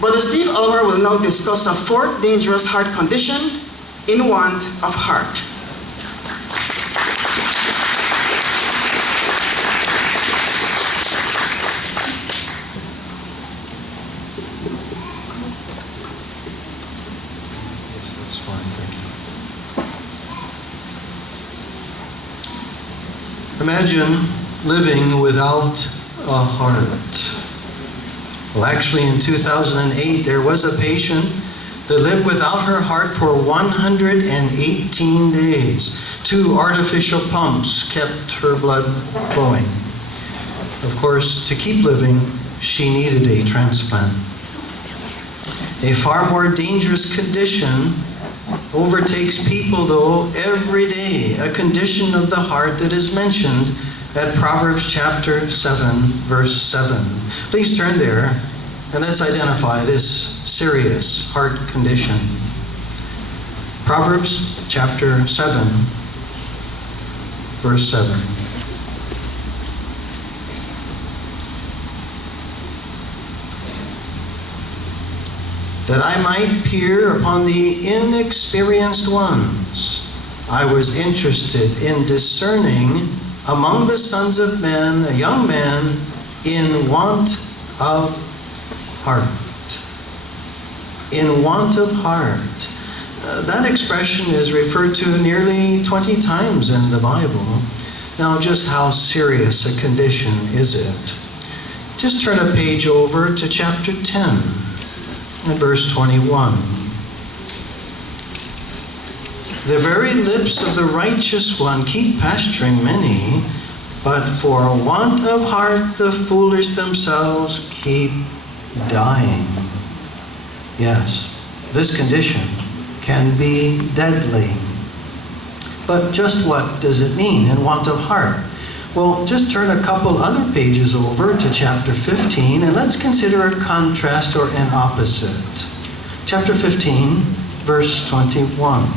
Brother Steve Ulmer will now discuss a fourth dangerous heart condition, in want of heart. Yes, that's fine, thank you. Imagine living without a heart. Well, actually, in 2008, there was a patient that lived without her heart for 118 days. 2 artificial pumps kept her blood flowing. Of course, to keep living, she needed a transplant. A far more dangerous condition overtakes people, though, every day, a condition of the heart that is mentioned at Proverbs chapter 7, verse 7. Please turn there and let's identify this serious heart condition. Proverbs chapter 7, verse 7. That I might peer upon the inexperienced ones, I was interested in discerning among the sons of men a young man in want of heart. In want of heart. That expression is referred to nearly 20 times in the Bible. Now, just how serious a condition is it? Just turn a page over to chapter 10 and verse 21. The very lips of the righteous one keep pasturing many, but for want of heart the foolish themselves keep dying. Yes, this condition can be deadly. But just what does it mean, in want of heart? Well, just turn a couple other pages over to chapter 15 and let's consider a contrast or an opposite. Chapter 15, verse 21.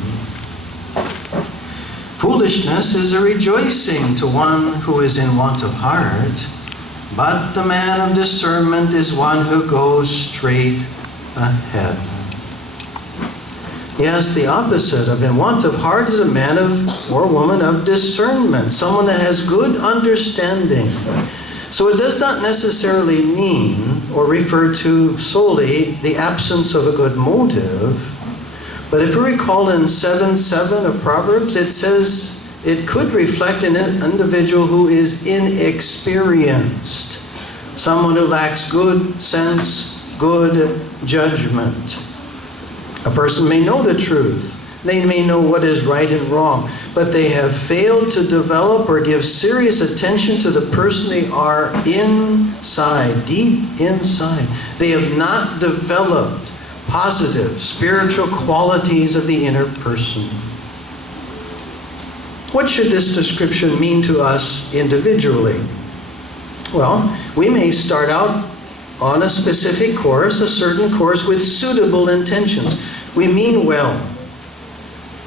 Foolishness is a rejoicing to one who is in want of heart, but the man of discernment is one who goes straight ahead. Yes, the opposite of in want of heart is a man of or woman of discernment, someone that has good understanding. So it does not necessarily mean or refer to solely the absence of a good motive. But if you recall in 7:7 of Proverbs, it says it could reflect an individual who is inexperienced, someone who lacks good sense, good judgment. A person may know the truth. They may know what is right and wrong, but they have failed to develop or give serious attention to the person they are inside, deep inside. They have not developed positive spiritual qualities of the inner person. What should this description mean to us individually? Well, we may start out on a specific course, a certain course with suitable intentions. We mean well,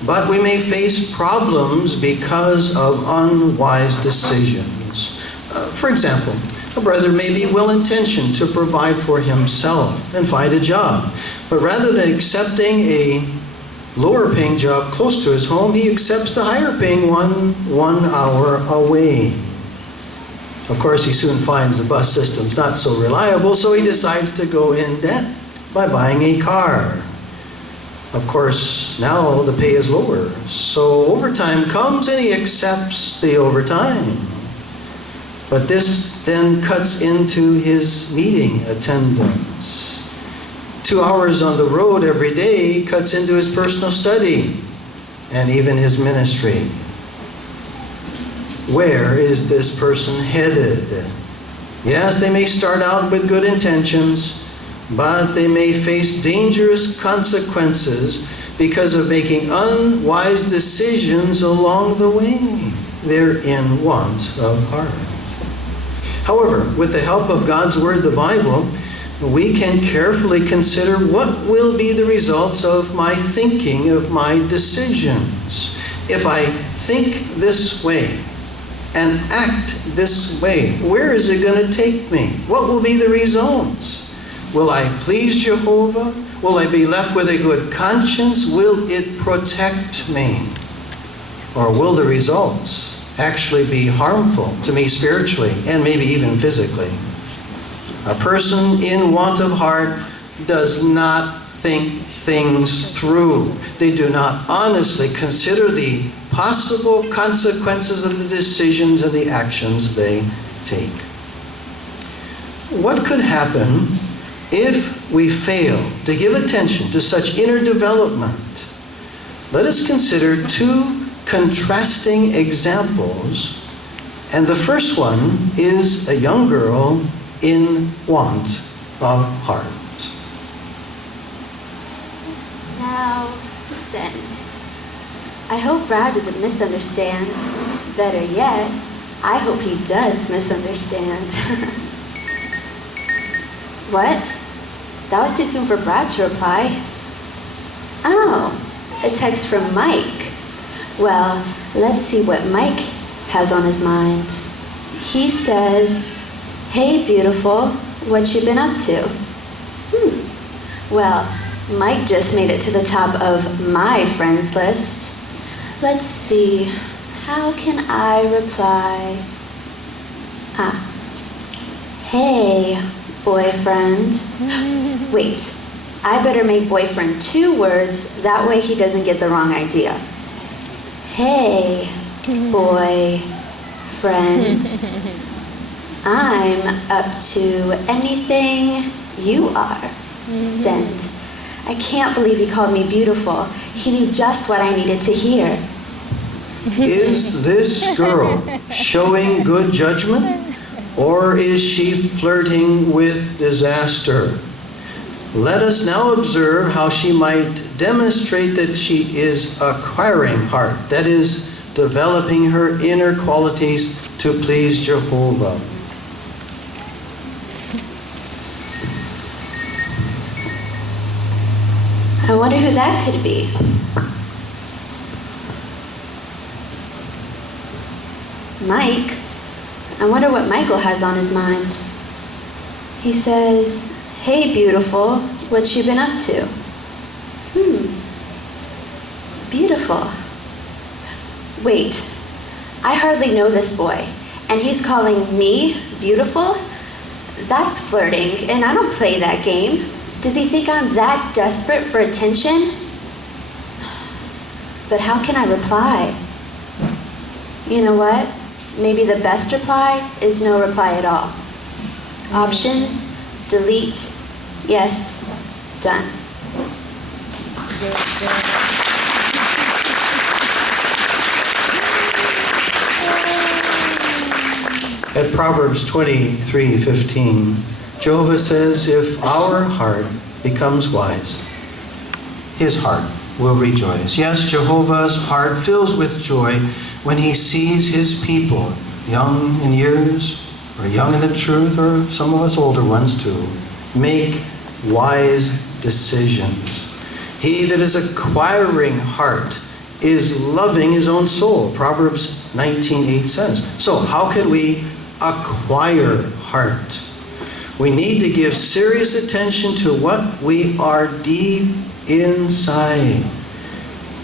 but we may face problems because of unwise decisions. For example, a brother may be well-intentioned to provide for himself and find a job, but rather than accepting a lower-paying job close to his home, he accepts the higher-paying one hour away. Of course, he soon finds the bus system's not so reliable, so he decides to go in debt by buying a car. Of course, now the pay is lower, so overtime comes and he accepts the overtime. But this then cuts into his meeting attendance. 2 hours on the road every day cuts into his personal study and even his ministry. Where is this person headed? Yes, they may start out with good intentions, but they may face dangerous consequences because of making unwise decisions along the way. They're in want of heart. However, with the help of God's Word, the Bible, we can carefully consider what will be the results of my thinking, of my decisions. If I think this way and act this way, where is it going to take me? What will be the results? Will I please Jehovah? Will I be left with a good conscience? Will it protect me? Or will the results actually be harmful to me spiritually and maybe even physically? A person in want of heart does not think things through. They do not honestly consider the possible consequences of the decisions and the actions they take. What could happen if we fail to give attention to such inner development? Let us consider two contrasting examples, and the first one is a young girl in want of heart. Now, send. I hope Brad doesn't misunderstand. Better yet, I hope he does misunderstand. What? That was too soon for Brad to reply. Oh, a text from Mike. Well, let's see what Mike has on his mind. He says, "Hey, beautiful, what you been up to?" Well, Mike just made it to the top of my friends list. Let's see, how can I reply? Hey, boyfriend. Wait, I better make boyfriend 2 words, that way he doesn't get the wrong idea. Hey, boyfriend. I'm up to anything you are. Send. I can't believe he called me beautiful. He knew just what I needed to hear. Is this girl showing good judgment, or is she flirting with disaster? Let us now observe how she might demonstrate that she is acquiring heart, that is, developing her inner qualities to please Jehovah. I wonder who that could be. Mike. I wonder what Michael has on his mind. He says, "Hey, beautiful, what you been up to?" Beautiful. Wait, I hardly know this boy, and he's calling me beautiful? That's flirting, and I don't play that game. Does he think I'm that desperate for attention? But how can I reply? You know what? Maybe the best reply is no reply at all. Options, delete, yes, done. At Proverbs 23:15, Jehovah says, if our heart becomes wise, his heart will rejoice. Yes, Jehovah's heart fills with joy when he sees his people, young in years, or young in the truth, or some of us older ones too, make wise decisions. He that is acquiring heart is loving his own soul, Proverbs 19:8 says. So how can we acquire heart? We need to give serious attention to what we are deep inside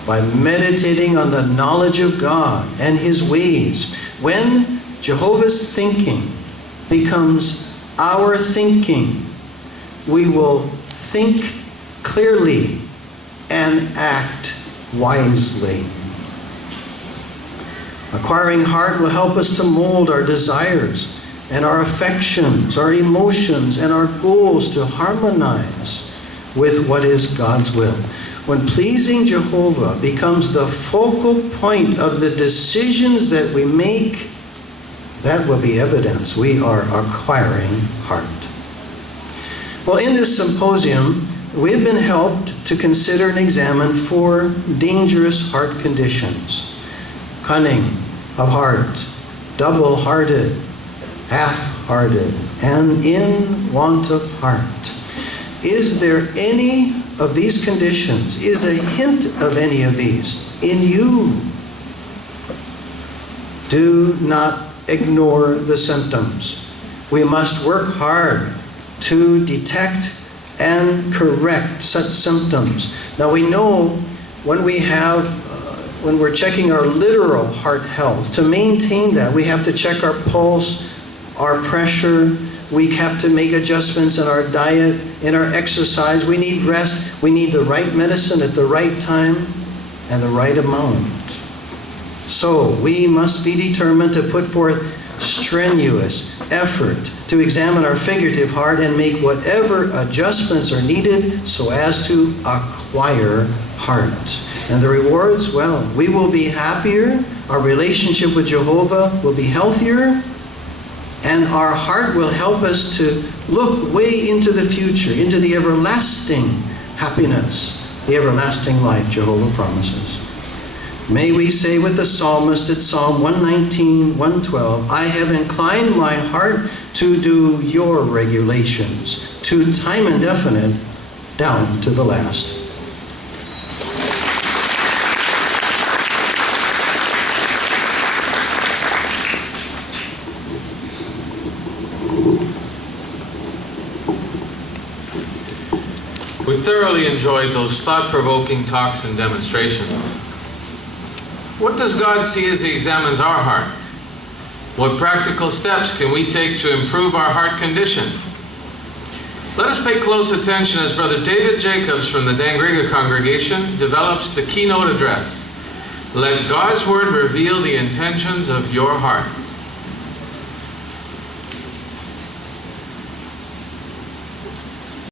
by meditating on the knowledge of God and his ways. When Jehovah's thinking becomes our thinking, we will think clearly and act wisely. Acquiring heart will help us to mold our desires and our affections, our emotions, and our goals to harmonize with what is God's will. When pleasing Jehovah becomes the focal point of the decisions that we make, that will be evidence we are acquiring heart. Well, in this symposium, we've been helped to consider and examine 4 dangerous heart conditions: cunning of heart, double-hearted, half-hearted, and in want of heart. Is there any of these conditions? Is a hint of any of these in you? Do not ignore the symptoms. We must work hard to detect and correct such symptoms. Now we know when we're checking our literal heart health, to maintain that, we have to check our pulse, our pressure, we have to make adjustments in our diet, in our exercise. We need rest. We need the right medicine at the right time and the right amount. So we must be determined to put forth strenuous effort to examine our figurative heart and make whatever adjustments are needed so as to acquire heart. And the rewards, well, we will be happier, our relationship with Jehovah will be healthier, and our heart will help us to look way into the future, into the everlasting happiness, the everlasting life Jehovah promises. May we say with the psalmist at Psalm 119, 112, I have inclined my heart to do your regulations, to time indefinite, down to the last. We thoroughly enjoyed those thought-provoking talks and demonstrations. What does God see as He examines our heart? What practical steps can we take to improve our heart condition? Let us pay close attention as Brother David Jacobs from the Dangriga congregation develops the keynote address. Let God's Word reveal the intentions of your heart.